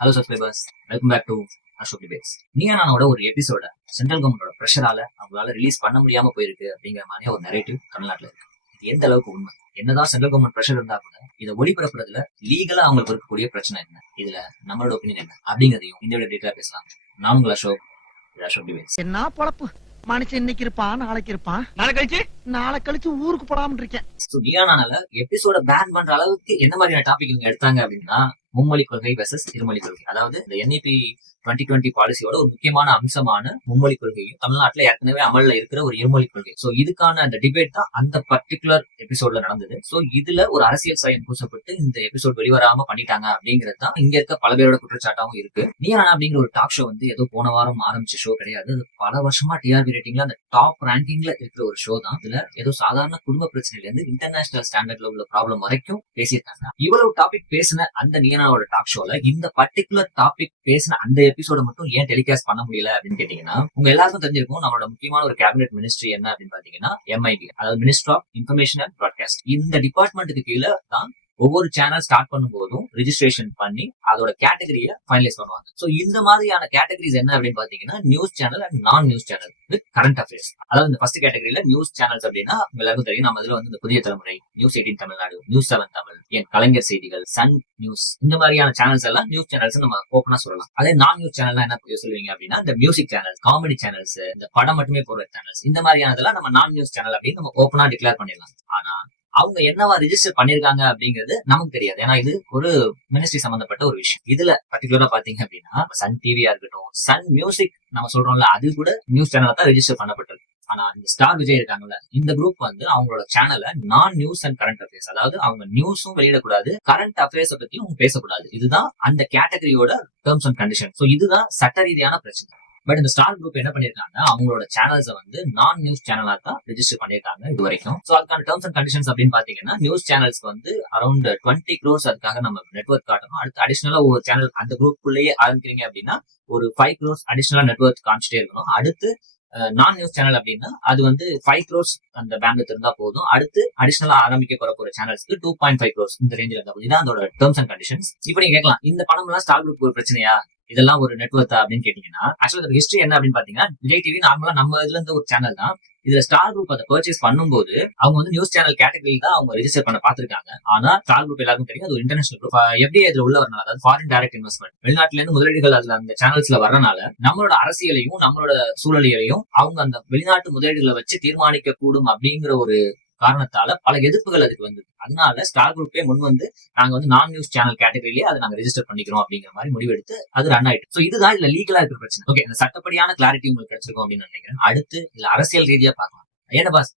Hello subscribers, welcome back to Ashok debates. நீயா நானோட ஒரு எபிசோட சென்ட்ரல் கவர்மெண்டோட ப்ரெஷரால அவங்களால ரிலீஸ் பண்ண முடியாம போயிருக்கு அப்படிங்கிற மாதிரி ஒரு நரேட்டிவ் தமிழ்நாட்டுல இருக்கு. இது எந்த அளவுக்கு உண்மை? என்னதான் சென்ட்ரல் கவர்மெண்ட் ப்ரெஷர் இருந்தா கூட இதை ஒளிபரப்புறதுல லீகலா அவங்களுக்கு இருக்கக்கூடிய பிரச்சனை என்ன, இதுல நம்மளோட ஒப்பீனியன் என்ன அப்படிங்கிறதையும் இந்த டீட்டெயிலா பேசலாம். நான் உங்கள் அசோக், அசோக் டிபேட்ஸ். என்ன பொழப்பு மனுஷன் இன்னைக்கு இருப்பான், நாளைக்கு இருப்பான், நாளை கழிச்சு ஊருக்கு போடாம இருக்கேன். நீயா நானால எபிசோட பேன் பண்ற அளவுக்கு என்ன மாதிரியான டாபிக் இவங்க எடுத்தாங்க அப்படின்னா, மும்மொழி கொள்கை வெர்சஸ் இருமொழி கொள்கை. அதாவது இந்த NEP 2020 பாலிசியோட ஒரு முக்கியமான அம்சமான மும்மொழி கொள்கையும் தமிழ்நாட்டுல ஏற்கனவே அமல்ல இருக்கிற ஒரு இருமொழி கொள்கை. சோ இதுக்கான அந்த டிபேட் தான் அந்த பர்டிகுலர் எபிசோட்ல நடந்தது. சோ இதுல ஒரு அரசியல் சாயம் பூசப்பட்டு இந்த எபிசோட் வெளிவராம பண்ணிட்டாங்க அப்படிங்கிறது தான் இங்க இருக்க பல பேரோட குற்றச்சாட்டாவும் இருக்கு. நீயா அப்படிங்கிற ஒரு டாக் ஷோ வந்து ஏதோ போன வாரம் ஆரம்பிச்ச ஷோ கிடையாது. அது பல வருஷமா TRP ரேட்டிங்ல அந்த டாப் ரேங்கிங்ல இருக்கிற ஒரு ஷோ தான். இதுல ஏதோ சாதாரண குடும்ப பிரச்சனையில இருந்து இன்டர்நேஷனல் ஸ்டாண்டர்ட்ல உள்ள ப்ராப்ளம் வரைக்கும் பேசியிருக்காங்க. இவ்வளவு டாபிக் பேசின அந்த நீனாவோட டாக் ஷோல இந்த பர்டிகுலர் டாபிக் பேசின அந்த எபிசோட மட்டும் ஏன் டெலிகாஸ்ட் பண்ண முடியல அப்படின்னு கேட்டீங்கன்னா, உங்க எல்லாருக்கும் தெரிஞ்சிருக்கும் நம்மளோட முக்கியமான ஒரு கேபினெட் மினிஸ்ட்ரி என்ன அப்படின்னு பாத்தீங்கன்னா MIB, அதாவது minister of information and broadcast. இந்த டிபார்ட்மெண்ட்டுக்கு கீழே தான் ஒவ்வொரு சேனல் ஸ்டார்ட் பண்ணும்போதும் ரிஜிஸ்ட்ரேஷன் பண்ணி அதோட கேட்டகரியை ஃபைனலைஸ் பண்ணுவாங்க. சோ இந்த மாதிரியான கேட்டகரிஸ் என்ன அப்படின்னு பாத்தீங்கன்னா, நியூஸ் சேனல் அண்ட் நான் news channel with current affairs. அதாவது இந்த ஃபர்ஸ்ட் கேட்டகரியில நியூஸ் சேனல்ஸ் அப்படின்னா எல்லாருக்கும் தெரியும். நம்ம இதுல வந்து இந்த புதிய தலைமுறை, நியூஸ் 18 தமிழ்நாடு, நியூஸ் 7 தமிழ், என் கலைஞர் செய்திகள், சன் நியூஸ், இந்த மாதிரியான சேனல்ஸ் எல்லாம் நியூஸ் சேனல்ஸ் நம்ம ஓப்பனா சொல்லலாம். அதே நான் நியூஸ் சேனல் என்ன சொல்லுவீங்க அப்படின்னா, இந்த மியூசிக் சேனல்ஸ், காமெடி சேனல்ஸ், இந்த படம் மட்டுமே போடுற சேனல்ஸ், இந்த மாதிரியானதெல்லாம் நம்ம நான் நியூஸ் சேனல் அப்படின்னு நம்ம ஓப்பனா டிக்ளேர் பண்ணிடலாம். ஆனா அவங்க என்னவா ரிஜிஸ்டர் பண்ணிருக்காங்க அப்படிங்கிறது நமக்கு தெரியாது. ஏன்னா இது ஒரு மினிஸ்ட்ரி சம்பந்தப்பட்ட ஒரு விஷயம். இதுல பர்டிகுலரா பாத்தீங்க அப்படின்னா, சன் டிவியா இருக்கட்டும், சன் மியூசிக் நம்ம சொல்றோம்ல, அது கூட நியூஸ் சேனல் தான் ரெஜிஸ்டர் பண்ணப்பட்டிருக்கு. ஆனா இந்த ஸ்டார் விஜய் இருக்காங்கல்ல, இந்த குரூப் வந்து அவங்களோட சேனலை நான் நியூஸ் அண்ட் கரண்ட் அஃபேர்ஸ், அதாவது அவங்க நியூஸும் வெளியிடக்கூடாது, கரண்ட் அஃபேர்ஸ் பத்தியும் பேசக்கூடாது. இதுதான் அந்த கேட்டகரியோட டேர்ம்ஸ் அண்ட் கண்டிஷன். சோ இதுதான் சட்ட ரீதியான பிரச்சனை. பட் இந்த ஸ்டார் குரூப் என்ன பண்ணிருக்காங்க, அவங்களோட சேனல்ஸை வந்து நான் நியூஸ் சேனலா தான் ரெஜிஸ்டர் பண்ணிருக்காங்க இது வரைக்கும். சோ அதுக்கான டேர்ம்ஸ் அண்ட் கண்டிஷன்ஸ் அப்படின்னு பாத்தீங்கன்னா, நியூஸ் சேனல்ஸ் வந்து அரௌண்ட் 20 crores அதுக்காக நம்ம நெட்வொர்க் காட்டணும். அடுத்து அடிஷனலா ஒரு சேனல் அந்த குரூப்புக்குள்ளேயே ஆரம்பிக்கிறீங்க அப்படின்னா ஒரு 5 crores அடிஷனலா நெட்வொர்க் காமிச்சிட்டே இருக்கணும். அடுத்து நான் நியூஸ் சேனல் அப்படின்னா அது வந்து 5 crores அந்த பேண்ட்வித் இருந்தா போதும். அடுத்து அடிஷனலா ஆரம்பிக்க போற சேனல்ஸ்க்கு 2.5 crores இந்த ரேஞ்சில் இருந்தா போதும். இதான் அதோட டேர்ம்ஸ் அண்ட் கண்டிஷன்ஸ். இப்ப நீங்க கேட்கலாம், இந்த பணம் எல்லாம் ஸ்டார் குரூப் ஒரு பிரச்சனையா, இதெல்லாம் ஒரு நெட்வொர்க் அப்படின்னு கேட்டீங்கன்னா, ஆக்சுவலா ஹிஸ்டரி என்ன அப்படின்னு பாத்தீங்கன்னா, விஜய் டிவி நார்மலா நம்ம இதுல இருந்து ஒரு சேனல் தான். இதுல ஸ்டார் குரூப் அதை பர்ச்சேஸ் பண்ணும்போது அவங்க வந்து நியூஸ் சேனல் கேட்டகரி தான் அவங்க ரெஜிஸ்டர் பண்ண பாத்துருக்காங்க. ஆனா ஸ்டார் குரூப் எல்லாருக்கும் தெரியும், அது ஒரு இன்டர்நேஷனல் குரூப். எப்படி இதுல உள்ள வரனால, அதாவது ஃபாரின் டைரக்ட் இன்வெஸ்ட்மெண்ட், வெளிநாட்டுல இருந்து முதலீடுகள் அதுல அந்த சேனல்ஸ்ல வரனால நம்மளோட அரசியலையும் நம்மளோட சூழலையும் அவங்க அந்த வெளிநாட்டு முதலீடுகளை வச்சு தீர்மானிக்க கூடும் அப்படிங்கிற ஒரு காரணத்தால பல எதிர்ப்புகள் அதுக்கு வந்தது. அதனால ஸ்டார் குரூப்பே முன் வந்து நாங்க வந்து நான் நியூஸ் சேனல் கேட்டகரியிலேயே அதை நாங்க ரெஜிஸ்டர் பண்ணிக்கிறோம் அப்படிங்கிற மாதிரி முடிவெடுத்து அது ரன் ஆயிட்டு. சோ இதுதான் இதுல லீகலா இருக்கிற பிரச்சனை. ஓகே, இந்த சட்டப்படியான கிளாரிட்டி உங்களுக்கு கிடைச்சிருக்கும் அப்படின்னு நினைக்கிறேன். அடுத்து இதுல அரசியல் ரீதியா பார்க்கலாம். ஏன்னா பாஸ்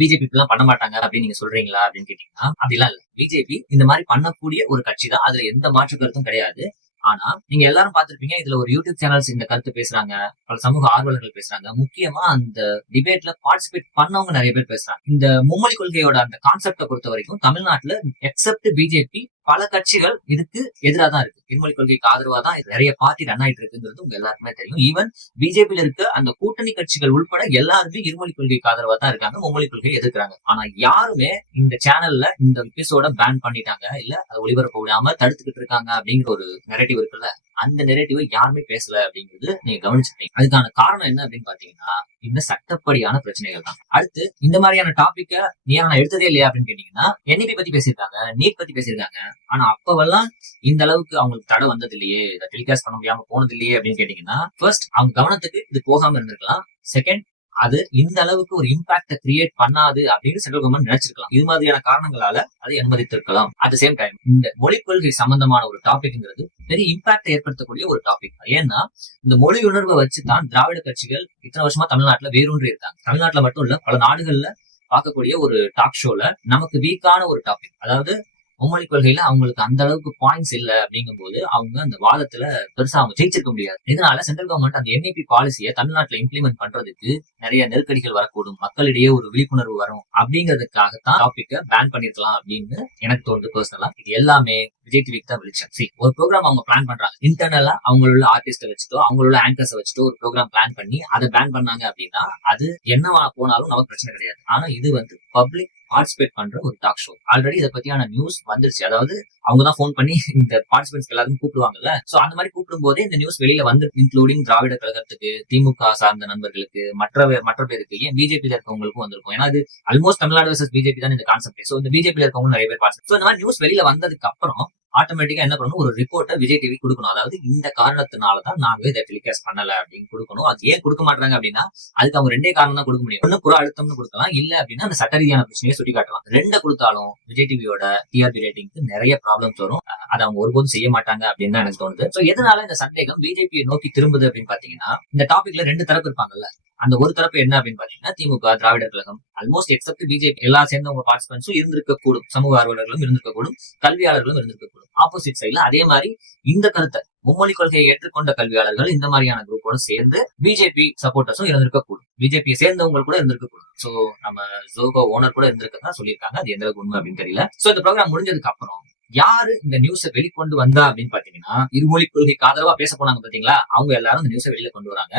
பிஜேபி எல்லாம் பண்ண மாட்டாங்க அப்படின்னு நீங்க சொல்றீங்களா அப்படின்னு கேட்டீங்கன்னா, அப்படிலாம் இல்ல. பிஜேபி இந்த மாதிரி பண்ணக்கூடிய ஒரு கட்சி தான், அதுல எந்த மாற்று கருத்தும் கிடையாது. ஆனா நீங்க எல்லாரும் பாத்திருப்பீங்க, இதுல ஒரு யூடியூப் சேனல்ஸ் இந்த கருத்து பேசுறாங்க, பல சமூக ஆர்வலர்கள் பேசுறாங்க, முக்கியமா அந்த டிபேட்ல பார்ட்டிசிபேட் பண்ணவங்க நிறைய பேர் பேசுறாங்க. இந்த மும்மொழி கொள்கையோட அந்த கான்செப்டை பொறுத்த வரைக்கும் தமிழ்நாட்டுல எக்ஸப்ட் பிஜேபி பல கட்சிகள் இதுக்கு எதிராக தான் இருக்கு. இருமொழி கொள்கைக்கு ஆதரவா தான் நிறைய பார்ட்டி ரன் ஆயிட்டு இருக்குங்கிறது உங்க எல்லாருக்குமே தெரியும். ஈவன் பிஜேபியில இருக்க அந்த கூட்டணி கட்சிகள் உட்பட எல்லாருமே இருமொழி கொள்கைக்கு ஆதரவா தான் இருக்காங்க, மும்மொழி கொள்கையை எதிர்க்கிறாங்க. ஆனா யாருமே இந்த சேனல்ல இந்த எபிசோட பேன் பண்ணிட்டாங்க, இல்ல அதை ஒளிபரப்ப விடாம தடுத்துக்கிட்டு இருக்காங்க அப்படிங்கிற ஒரு நெரேட்டிவ் இருக்குல்ல, அந்த நெரேட்டிவை யாருமே பேசல அப்படிங்கிறது நீங்க கவனிச்சிருப்பீங்க. அதுக்கான காரணம் என்ன அப்படின்னு பாத்தீங்கன்னா, இந்த சட்டப்படியான பிரச்சனைகள் தான். அடுத்து இந்த மாதிரியான டாபிக்க நான் எடுத்ததே இல்லையா அப்படின்னு கேட்டீங்கன்னா, NEP பத்தி பேசியிருக்காங்க, நீட் பத்தி பேசியிருக்காங்க. ஆனா அப்பவெல்லாம் இந்த அளவுக்கு அவங்களுக்கு தடை வந்தது இல்லையே, இதை டெலிகாஸ்ட் பண்ண முடியாம போனது இல்லையே அப்படின்னு கேட்டீங்கன்னா, ஃபர்ஸ்ட் அவங்க கவனத்துக்கு இது போகாம இருந்திருக்கலாம். செகண்ட், அது இந்த அளவுக்கு ஒரு இம்பாக்ட கிரியேட் பண்ணாது அப்படின்னு சென்ட்ரல் கவர்மெண்ட் நினைச்சிருக்கலாம். இது மாதிரியான காரணங்களால அதை அனுமதித்திருக்கலாம். அட் த சேம் டைம் இந்த மொழி கொள்கை சம்பந்தமான ஒரு டாபிக்ங்கிறது பெரிய இம்பாக்ட் ஏற்படுத்தக்கூடிய ஒரு டாபிக். ஏன்னா இந்த மொழி உணர்வை வச்சுதான் திராவிட கட்சிகள் இத்தனை வருஷமா தமிழ்நாட்டுல வேரூன்றி இருக்காங்க. தமிழ்நாட்டுல மட்டும் இல்ல, பல நாடுகள்ல பார்க்கக்கூடிய ஒரு டாக் ஷோல நமக்கு வீக்கான ஒரு டாபிக், அதாவது மும்மொழி கொள்கையில அவங்களுக்கு அந்த அளவுக்கு பாயிண்ட்ஸ் இல்ல அப்படிங்கும் போது அவங்க அந்த வாதத்துல பெருசா அவங்க ஜெயிச்சிருக்க முடியாது. இதனால சென்ட்ரல் கவர்மெண்ட் அந்த NEP பாலிசியை தமிழ்நாட்டுல இம்ப்ளிமெண்ட் பண்றதுக்கு நிறைய நெருக்கடிகள் வரக்கூடும், மக்களிடையே ஒரு விழிப்புணர்வு வரும் அப்படிங்கிறதுக்காகத்தான் டாபிக்க பேன் பண்ணிருக்கலாம் அப்படின்னு எனக்கு தோணுது பர்சனலா. இது எல்லாமே விஜய் டிவிக்கு தான் வெளிச்சம். ஒரு ப்ரோக்ராம் அவங்க பிளான் பண்றாங்க, இன்டர்னலா அவங்களோட ஆர்டிஸ்ட வச்சுட்டோ அவங்களோட ஆங்கர்ஸை வச்சுட்டோ ஒரு ப்ரோக்ராம் பிளான் பண்ணி அதை பேன் பண்ணாங்க அப்படின்னா அது என்னவா போனாலும் நமக்கு பிரச்சனை கிடையாது. ஆனா இது வந்து பப்ளிக் பார்ட்டிசிபேட் பண்ற ஒரு டாக் ஷோ. ஆல்ரெடி இதை பத்தியான நியூஸ் வந்துருச்சு. அதாவது அவங்க தான் ஃபோன் பண்ணி இந்த பார்ட்டிசிபென்ட்ஸ் எல்லாரும் கூப்பிடுவாங்கல்ல. சோ அந்த மாதிரி கூப்பிடும் போதே இந்த நியூஸ் வெளியில வந்து, இன்க்ளூடிங் திராவிட கழகத்துக்கு, திமுக சார்ந்த நண்பர்களுக்கு, மற்ற பேருக்கு, ஏன் பிஜேபி இருக்கவங்களுக்கும் வந்திருக்கும். ஏன்னா இது ஆல்மோஸ்ட் தமிழ்நாடு வர்சஸ் பிஜேபி தான் இந்த கான்செப்ட். சோ இந்த பிஜேபி இருக்கவங்க நிறைய பேர் பார்த்து, இந்த மாதிரி நியூஸ் வெளியில வந்ததுக்கு அப்புறம் ஆட்டோமேட்டிக்கா என்ன பண்ணணும், ஒரு ரிப்போர்ட்டை விஜய் டிவி கொடுக்கணும். அதாவது இந்த காரணத்தினாலதான் நாங்க இதை டெலிகாஸ்ட் பண்ணல அப்படின்னு கொடுக்கணும். அது ஏன் கொடுக்க மாட்டாங்க அப்படின்னா, அதுக்கு அவங்க ரெண்டே காரணம் தான் கொடுக்க முடியும். ஒண்ணு புற அழுத்தம்னு கொடுக்கலாம், இல்ல அப்படின்னா அந்த சட்ட ரீதியான பிரச்சனையை சுட்டி காட்டலாம். ரெண்டை கொடுத்தாலும் விஜய் டிவியோட டிஆர்பி ரேட்டிங்க்கு நிறைய ப்ராப்ளம்ஸ் வரும். அதை அவங்க ஒருபோதும் செய்ய மாட்டாங்க அப்படின்னு தான் எனக்கு தோணுது. சோ எதனால இந்த சந்தேகம் பிஜேபியை நோக்கி திரும்புது அப்படின்னு பாத்தீங்கன்னா, இந்த டாபிக்ல ரெண்டு தரப்பு இருப்பாங்கல்ல. அந்த ஒரு தரப்பு என்ன அப்படின்னு பாத்தீங்கன்னா, திமுக, Dravidar Kazhagam, almost accept BJP எல்லா சேர்ந்தவங்க பார்ட்டிசிபென்ட்ஸும் இருந்திருக்க கூடும், சமூக ஆர்வலர்களும் இருந்திருக்க கூடும், கல்வியாளர்களும் இருந்திருக்க கூடும். ஆப்போசிட் சைட்ல அதே மாதிரி இந்த கருத்தை, மும்மொழி கொள்கையை ஏற்றுக்கொண்ட கல்வியாளர்கள் இந்த மாதிரியான குரூப்போட சேர்ந்து பிஜேபி சப்போர்ட்டர்ஸும் இருந்திருக்க கூடும், பிஜேபியை சேர்ந்தவங்க கூட இருந்திருக்க கூடும். சோ நம்ம ஜோகோ ஓனர் கூட இருந்திருக்கதான் சொல்லியிருக்காங்க. அது எந்த அளவுக்கு உண்மை அப்படின்னு தெரியல. சோ இந்த ப்ரோக்ராம் முடிஞ்சதுக்கு அப்புறம் யாரு இந்த நியூஸை வெளிக்கொண்டு வந்தா அப்படின்னு பாத்தீங்கன்னா, இருமொழி கொள்கைக்கு ஆதரவா பேச போனாங்க பாத்தீங்களா, அவங்க எல்லாரும் இந்த நியூஸை வெளியில கொண்டு வராங்க.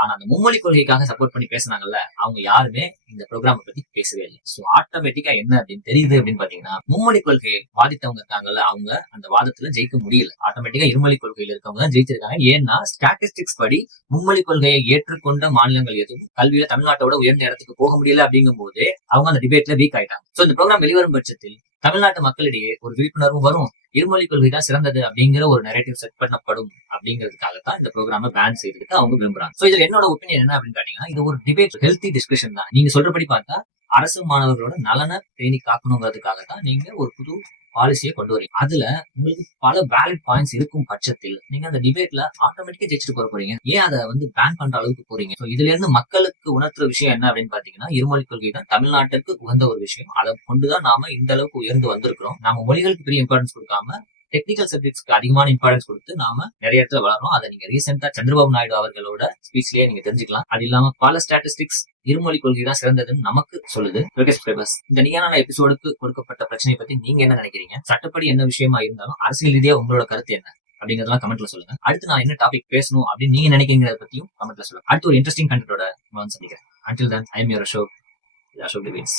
ஆனா அந்த மும்மொழி கொள்கைக்காக சப்போர்ட் பண்ணி பேசினாங்கல்ல, அவங்க யாருமே இந்த ப்ரோக்ராம் பத்தி பேசவே இல்லை. சோ ஆட்டோமேட்டிக்கா என்ன அப்படின்னு தெரியுது அப்படின்னு பாத்தீங்கன்னா, மும்மொழி கொள்கையை வாதித்தவங்க இருக்காங்கல்ல, அவங்க அந்த வாதத்துல ஜெயிக்க முடியல. ஆட்டோமேட்டிக்கா இருமொழி கொள்கையில இருக்கவங்க தான் ஜெயிச்சிருக்காங்க. ஏன்னா ஸ்டாட்டிஸ்டிக்ஸ் படி மும்மொழி கொள்கையை ஏற்றுக்கொண்ட மாநிலங்கள் எதுவும் கல்வியில தமிழ்நாட்டோட உயர்ந்த இடத்துக்கு போக முடியல அப்படிங்கும் போது அவங்க அந்த டிபேட்ல வீக் ஆயிட்டாங்க. சோ இந்த ப்ரோக்ராம் வெளிவரும் பட்சத்தில் தமிழ்நாட்டு மக்களிடையே ஒரு விழிப்புணர்வும் வரும், இருமொழி கொள்கை தான் சிறந்தது அப்படிங்கிற ஒரு நரேட்டிவ் செட் பண்ணப்படும் அப்படிங்கிறதுக்காகத்தான் இந்த ப்ரோக்ராம பேன் செய்யறதுக்கு அவங்க விரும்புறாங்க. சோ இதுல என்னோட ஒப்பீனியன் என்ன அப்படின்னு பாத்தீங்கன்னா, இது ஒரு டிபேட், ஹெல்த்தி டிஸ்கஷன் தான். நீங்க சொல்றபடி பார்த்தா அரசு மாணவர்களோட நலனை பேணி காக்கணுங்கிறதுக்காக தான் நீங்க ஒரு புது பாலிசியை கொண்டு வரீங்க. அதுல உங்களுக்கு பல வேலிட் பாயிண்ட்ஸ் இருக்கும் பட்சத்தில் நீங்க அந்த டிபேட்ல ஆட்டோமேட்டிக்கா ஜெயிச்சுட்டு போறீங்க. ஏன் அதை வந்து பேன் பண்ற அளவுக்கு போறீங்க? இதுல இருந்து மக்களுக்கு உணர்த்துற விஷயம் என்ன அப்படின்னு பாத்தீங்கன்னா, இருமொழி கொள்கை தான் தமிழ்நாட்டுக்கு உகந்த ஒரு விஷயம். அதை கொண்டுதான் நாம இந்த அளவுக்கு உயர்ந்து வந்திருக்கிறோம். நாம மொழிகளுக்கு பெரிய இம்பார்ட்டன்ஸ் கொடுக்காம டெக்னிக்கல் சப்ஜெக்ட்ஸ்க்கு அதிகமான இம்பார்ட்டன்ஸ் கொடுத்து நாம நிறைய இடத்துல வளரும். அதை நீங்க ரீசெண்டா சந்திரபாபு நாயுடு அவர்களோட ஸ்பீச்லயே நீங்க தெரிஞ்சுக்கலாம். அது இல்லாம பல ஸ்டாட்டிஸ்டிக்ஸ் இருமொழி கொள்கை தான் சிறந்ததுன்னு நமக்கு சொல்லுது. இந்த நீயான எபிசோடுக்கு கொடுக்கப்பட்ட பிரச்சனையை பத்தி நீங்க என்ன நினைக்கிறீங்க? சட்டப்படி என்ன விஷயமா இருந்தாலும் அரசியல் ரீதியா உங்களோட கருத்து என்ன அப்படிங்கறதெல்லாம் கமெண்ட்ல சொல்லுங்க. அடுத்து நான் என்ன டாபிக் பேசணும் அப்படின்னு நீங்க நினைக்கிறீங்கிறத பத்தியும் கமெண்ட்ல சொல்லுங்க. அடுத்து ஒரு இன்ட்ரெஸ்டிங் கண்டென்ட்டோட நான் சந்திக்கிறேன். Until then, I am your Ashok. Ashok Devins.